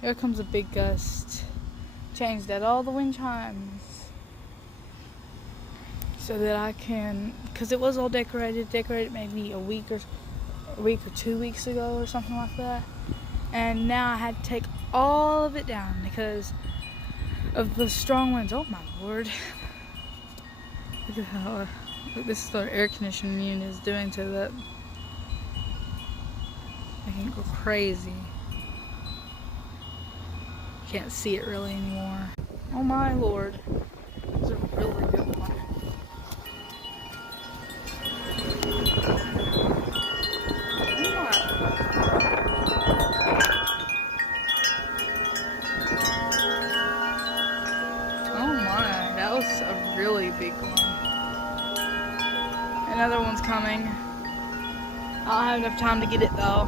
Here comes a big gust. Changed out all the wind chimes so that I can, because it was all decorated maybe a week or 2 weeks ago or something like that. And now I had to take all of it down because of the strong winds. Oh my lord. Look at how, this is what our air conditioning unit is doing to that. Making it go crazy. Can't see it really anymore. Oh my lord. It's a really good one. Oh my, that was a really big one. Another one's coming. I don't have enough time to get it though.